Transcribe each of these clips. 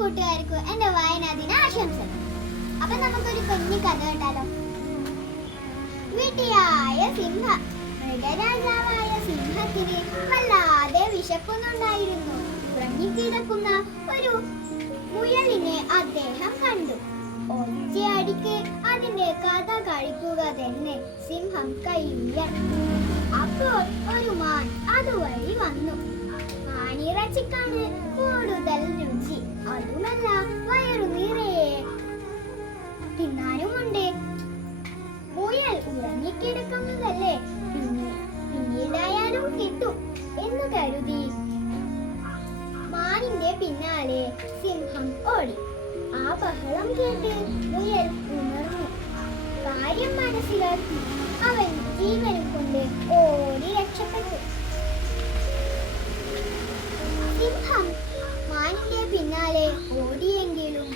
കൂട്ടുകാർക്കും എന്റെ വായനാദിന ആശംസകൾ. അപ്പൊ നമുക്കൊരു കുഞ്ഞു കഥ കേട്ടാലോ. വിട്ടിയായ സിംഹം. മൃഗരാജാവായ സിംഹത്തിന് വല്ലാതെ വിശക്കുന്നുണ്ടായിരുന്നു. ഉറങ്ങിക്കിടക്കുന്ന ഒരു മുയലിനെ അദ്ദേഹം കണ്ടു. ഒറ്റയടിക്ക് അതിന്റെ കഥ കഴിക്കുക തന്നെ സിംഹം കൈയുയർത്തി. അപ്പോൾ ഒരു മാൻ അതുവഴി വന്നു. മാനിറച്ചിക്കാണ് കൂടുതൽ രുചി, അതുമല്ല വയറു നിറയെ തിന്നാനുമുണ്ട്. മുയൽ ഉറങ്ങിക്കിടക്കുന്നതല്ലേ, പിന്നീടായാലും കിട്ടും എന്ന് കരുതി മാനിന്റെ പിന്നാലെ സിംഹം ഓടി. ആ ബഹളം കേട്ട് മുയൽ ഉണർന്നു. കാര്യം മനസ്സിലാക്കി അവൻ ജീവനും കൊണ്ട് ഓടി രക്ഷപ്പെട്ടു. സിംഹം മാനിന്റെ പിന്നാലെ ഓടിയെങ്കിലും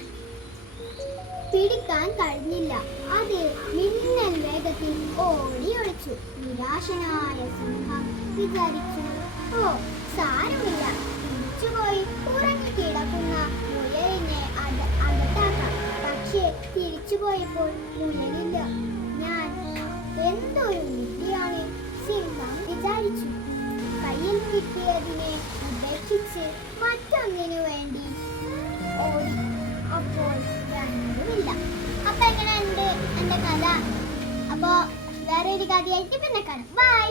പിടിക്കാൻ കഴിഞ്ഞില്ല. അത് മിന്നൽ വേഗത്തിൽ ഓടി ഒളിച്ചു. നിരാശനായ സിംഹം വിചാരിച്ചു, ഓ സാരമില്ല, തിരിച്ചുപോയി ഉറങ്ങിക്കിടക്കുന്ന മുയലിനെ അകത്താക്കാം. പക്ഷേ തിരിച്ചുപോയപ്പോൾ മുയലില്ല. ഞാൻ എന്തൊരു വിദ്യയാണ്, സിംഹം വിചാരിച്ചു. കയ്യിൽ കിട്ടിയതിനെ ഉപേക്ഷിച്ച് മറ്റൊന്നിനു വേണ്ടി ഓടി. അപ്പോൾ രണ്ടുമില്ല. അപ്പൊ എങ്ങനെയുണ്ട് എന്റെ കഥ? അപ്പോ വേറെ ഒരു കഥയായിട്ട് പിന്നെ കാണാം. ബൈ.